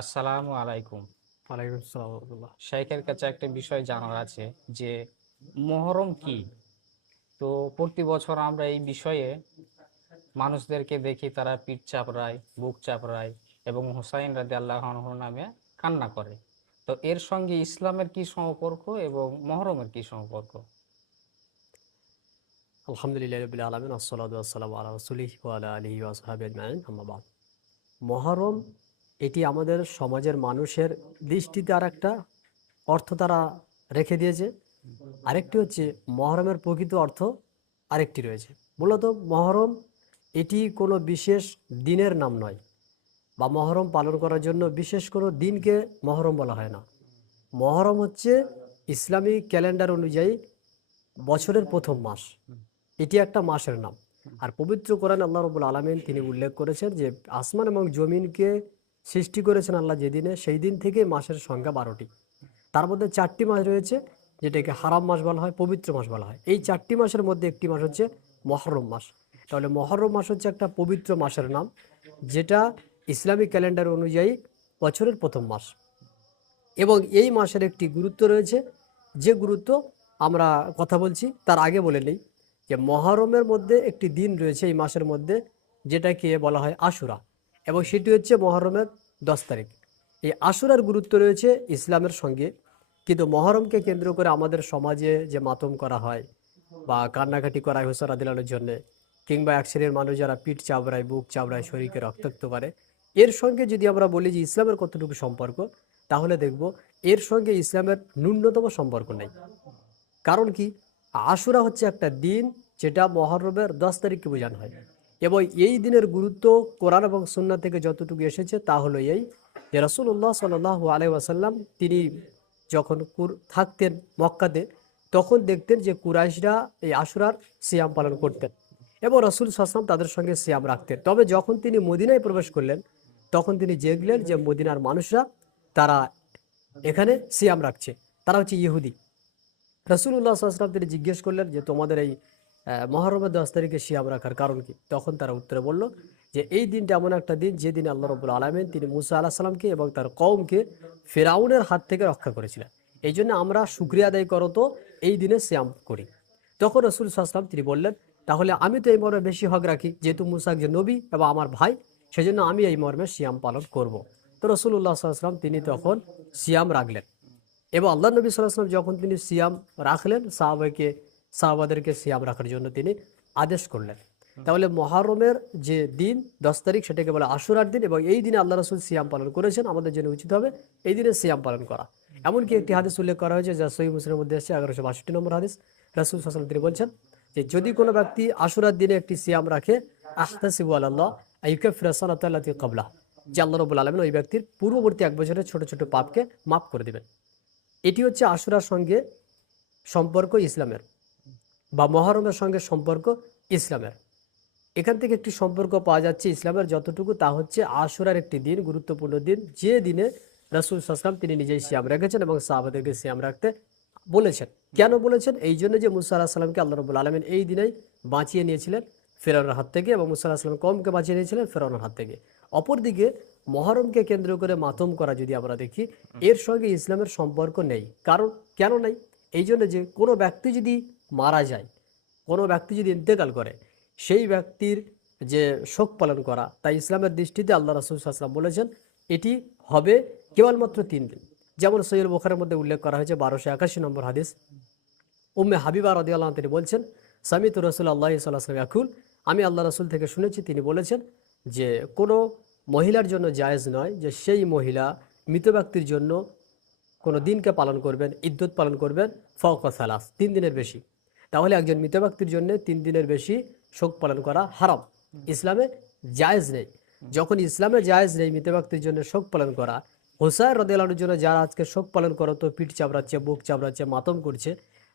আসসালামু আলাইকুম। ওয়ালাইকুম আসসালাম রাহমাতুল্লাহ। শাইখের কাছে একটা বিষয় জানার আছে যে মহরম কি? তো প্রতি বছর আমরা এই বিষয়ে মানুষদেরকে দেখি তারা পিঠ চাপড়ায়, বুক চাপড়ায় এবং হুসাইন রাদিয়াল্লাহু আনহু নামে কান্না করে। তো এর সঙ্গে ইসলামের কি সম্পর্ক এবং মহরমের কি সম্পর্ক? আলহামদুলিল্লাহি রাব্বিল আলামিন আসসালাতু ওয়াসসালামু আলা রাসূলিহি ওয়া আলা আলিহি ওয়া আসহাবিহি আজমাইন আম্মা বাদ। মহরম এটি আমাদের সমাজের মানুষের দৃষ্টিতে আরেকটা অর্থ তারা রেখে দিয়েছে। আরেকটি হচ্ছে মহরমের প্রকৃত অর্থ আরেকটি রয়েছে। মূলত মহরম এটি কোনো বিশেষ দিনের নাম নয়, বা মহরম পালন করার জন্য বিশেষ কোনো দিনকে মহরম বলা হয় না। মহরম হচ্ছে ইসলামী ক্যালেন্ডার অনুযায়ী বছরের প্রথম মাস। এটি একটা মাসের নাম। আর পবিত্র কোরআন আল্লাহ রাব্বুল আলামিন তিনি উল্লেখ করেছেন যে আসমান এবং জমিনকে সৃষ্টি করেছেন আল্লাহ যেদিনে, সেই দিন থেকে মাসের সংখ্যা 12টি। তার মধ্যে 4টি মাস রয়েছে যেটাকে হারাম মাস বলা হয়, পবিত্র মাস বলা হয়। এই 4টি মাসের মধ্যে একটি মাস হচ্ছে মহরম মাস। তাহলে মহরম মাস হচ্ছে একটা পবিত্র মাসের নাম, যেটা ইসলামিক ক্যালেন্ডার অনুযায়ী বছরের প্রথম মাস। এবং এই মাসের একটি গুরুত্ব রয়েছে, যে গুরুত্ব আমরা কথা বলছি তার আগে বলে নেই যে মহরমের মধ্যে একটি দিন রয়েছে এই মাসের মধ্যে, যেটাকে বলা হয় আশুরা, এবং সেটি হচ্ছে মহরমের 10 তারিখ। এই আশুরার গুরুত্ব রয়েছে ইসলামের সঙ্গে, কিন্তু মহরমকে কেন্দ্র করে আমাদের সমাজে যে মাতম করা হয় বা কান্নাকাটি করা হয় হুসেন রাদিয়াল্লাহু জন্য, কিংবা এক শ্রেণীর মানুষ যারা পিঠ চাবড়ায়, বুক চাবড়ায়, শরীরকে রক্তাক্ত করে, এর সঙ্গে যদি আমরা বলি যে ইসলামের কতটুকু সম্পর্ক, তাহলে দেখব এর সঙ্গে ইসলামের ন্যূনতম সম্পর্ক নেই। কারণ কি? আশুরা হচ্ছে একটা দিন যেটা মহরমের 10 তারিখকে বোঝানো হয়, এবং এই দিনের গুরুত্ব কোরআন এবং সুন্নাহ থেকে যতটুকু এসেছে তা হলো এই যে রাসূলুল্লাহ সাল্লাল্লাহু আলাইহি ওয়াসাল্লাম তিনি যখন থাকতেন মক্কাতে, তখন দেখতেন যে কুরাইশরা এই আশুরার সিয়াম পালন করতেন, এবং রাসূল সাল্লাল্লাহু আলাইহি ওয়াসাল্লাম তাদের সঙ্গে সিয়াম রাখতেন। তবে যখন তিনি মদিনায় প্রবেশ করলেন, তখন তিনি দেখলেন যে মদিনার মানুষরা তারা এখানে সিয়াম রাখছে, তারা হচ্ছে ইহুদি। রাসূলুল্লাহ সাল্লাল্লাহু আলাইহি ওয়াসাল্লাম তিনি জিজ্ঞেস করলেন যে তোমাদের এই মহরমের 10 তারিখে সিয়াম রাখার কারণ কি? তখন তারা উত্তরে বলল যে এই দিনটা এমন একটা দিন যে দিনে আল্লাহ রাব্বুল আলামিন তিনি মুসা আলাইহিস সালামকে এবং তার কওমকে ফিরআউনের হাত থেকে রক্ষা করেছিলেন। এই জন্য আমরা শুকরিয়া আদায় করত এই দিনে সিয়াম করি। তখন রাসূল সাল্লাল্লাহু আলাইহি ওয়াসাল্লাম তিনি বললেন, তাহলে আমি তো এই মর্মে বেশি হক রাখি, যেহেতু মুসা একজন নবী এবং আমার ভাই, সেজন্য আমি এই মর্মে সিয়াম পালন করব। তো রাসূলুল্লাহ সাল্লাল্লাহু আলাইহি ওয়াসাল্লাম তিনি তখন সিয়াম রাখলেন, এবং আল্লাহ নবী সাল্লাল্লাহু আলাইহি ওয়াসাল্লাম যখন তিনি সিয়াম রাখলেন, সাহাবাদেরকে সিয়াম রাখার জন্য তিনি আদেশ করলেন। তাহলে মহরমের যে দিন 10 তারিখ, সেটাকে বলে আশুরার দিন, এবং এই দিনে আল্লাহ রাসূল সিয়াম পালন করেছেন। আমাদের জন্য উচিত হবে এই দিনে সিয়াম পালন করা। এমনকি একটি হাদিস উল্লেখ করা হয়েছে যা সহিহ মুসলিমের মধ্যে এসেছে, 1162 নম্বর হাদিস। রাসূল সাল্লাল্লাহু আলাইহি ওয়াসাল্লাম তিনি বলছেন যে যদি কোনো ব্যক্তি আশুরার দিনে একটি সিয়াম রাখে, আহতাসিবু আলাল্লাহ আইয়ুকাফিরা সানাতাল্লাতী ক্বাবলা, যে আল্লাহ রাব্বুল আলামিন ওই ব্যক্তির পূর্ববর্তী 1 বছরের ছোট ছোট পাপকে মাফ করে দিবেন। এটি হচ্ছে আশুরার সঙ্গে সম্পর্ক ইসলামের, বা মহরমের সঙ্গে সম্পর্ক ইসলামের। এখান থেকে একটি সম্পর্ক পাওয়া যাচ্ছে ইসলামের যতটুকু, তা হচ্ছে আশুরার একটি দিন, গুরুত্বপূর্ণ দিন, যে দিনে রাসূল সাল্লাল্লাহু আলাইহি ওয়াসাল্লাম তিনি নিজেই সিয়াম রেখেছেন এবং সাহাবাদেরকে সিয়াম রাখতে বলেছেন। কেন বলেছেন? এই জন্য যে মুসা আলাইহিস সালামকে আল্লাহ রাব্বুল আলামিন এই দিনেই বাঁচিয়ে নিয়েছিলেন ফিরআউনের হাত থেকে, এবং মুসা আলাইহিস সালাম কওমকে বাঁচিয়ে নিয়েছিলেন ফিরআউনের হাত থেকে। অপরদিকে মহরমকে কেন্দ্র করে মাতম করা যদি আমরা দেখি, এর সঙ্গে ইসলামের সম্পর্ক নেই। কারণ কেন নেই? এই জন্য যে কোনো ব্যক্তি যদি মারা যায়, কোনো ব্যক্তি যদি ইন্তেকাল করে, সেই ব্যক্তির যে শোক পালন করা, তাই ইসলামের দৃষ্টিতে আল্লাহ রাসূল সাল্লাল্লাহু আলাইহি ওয়াসাল্লাম বলেছেন এটি হবে কেবলমাত্র 3 দিন। যেমন সহিহ বুখারীর মধ্যে উল্লেখ করা হয়েছে 1281 নম্বর হাদিস। উম্মে হাবিবা রাদিয়াল্লাহু আনহা তিনি বলছেন, সামিতু রাসূলুল্লাহ সাল্লাল্লাহু আলাইহি ওয়াসাল্লাম ইয়াকুল, আমি আল্লাহ রাসূল থেকে শুনেছি তিনি বলেছেন যে কোনো মহিলার জন্য জায়েজ নয় যে সেই মহিলা মৃত ব্যক্তির জন্য কোনো দিনকে পালন করবেন, ইদ্যত পালন করবেন ফাওকা সালাস, 3 দিনের বেশি। তাহলে একজন মৃত ব্যক্তির জন্য 3 দিনের বেশি শোক পালন করা হারাম, ইসলামে জায়েজ নেই। যখন ইসলামে জায়েজ নেই মৃত ব্যক্তির জন্য শোক পালন করা, হুসাইন রাদিয়াল্লাহু আনহুর জন্য যারা আজকে শোক পালন করতো, পিঠ চাপড়াচ্ছে, বুক চাপড়াচ্ছে, মাতম করছে,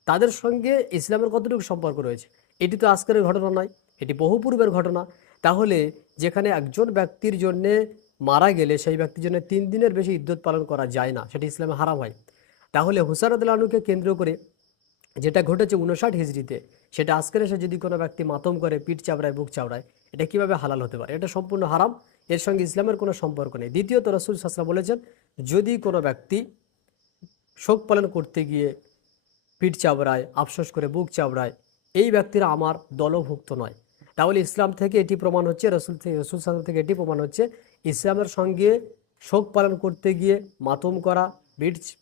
তাদের সঙ্গে ইসলামের কতটুকু সম্পর্ক রয়েছে? এটি তো আজকের ঘটনা নয়, এটি বহু পূর্বের ঘটনা। তাহলে যেখানে একজন ব্যক্তির জন্যে মারা গেলে সেই ব্যক্তির জন্য 3 দিনের বেশি ইদ্যত পালন করা যায় না, সেটি ইসলামে হারাম হয়। তাহলে হুসাইন রাদিয়াল্লাহু আনহুকে কেন্দ্র করে যেটা ঘটেছে 59 হিজরিতে, সেটা আজকের এসে যদি কোনো ব্যক্তি মাতম করে, পিঠ চাপড়ায়, বুক চাপড়ায়, এটা কিভাবে হালাল হতে পারে? এটা সম্পূর্ণ হারাম, এর সঙ্গে ইসলামের কোনো সম্পর্ক নেই। দ্বিতীয়ত রাসূল সাল্লাল্লাহু আলাইহি ওয়াসাল্লাম বলেছেন, যদি কোনো ব্যক্তি শোক পালন করতে গিয়ে পিঠ চাবড়ায়, আফসোস করে বুক চাবড়ায়, এই ব্যক্তিরা আমার দলভুক্ত নয়। তাহলে ইসলাম থেকে এটি প্রমাণ হচ্ছে, রসুল সাল্লাল্লাহু আলাইহি ওয়াসাল্লাম থেকে এটি প্রমাণ হচ্ছে, ইসলামের সঙ্গে শোক পালন করতে গিয়ে মাতম করা,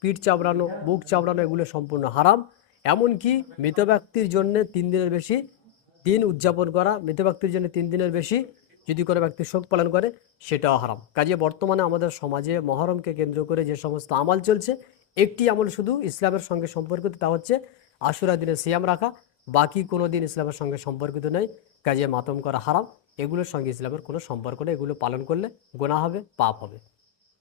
পিঠ চাবড়ানো, বুক চাবড়ানো এগুলো সম্পূর্ণ হারাম। এমনকি মৃত ব্যক্তির জন্য 3 দিনের বেশি দিন উদযাপন করা, মৃত ব্যক্তির জন্য 3 দিনের বেশি যদি কোনো ব্যক্তি শোক পালন করে সেটাও হারাম। কাজে বর্তমানে আমাদের সমাজে মহরমকে কেন্দ্র করে যে সমস্ত আমল চলছে, একটি আমল শুধু ইসলামের সঙ্গে সম্পর্কিত, তা হচ্ছে আশুরা দিনে সিয়াম রাখা। বাকি কোনো দিন ইসলামের সঙ্গে সম্পর্কিত নেই। কাজে মাতম করা হারাম। এগুলোর সঙ্গে ইসলামের কোনো সম্পর্ক নেই। এগুলো পালন করলে গুনাহ হবে, পাপ হবে।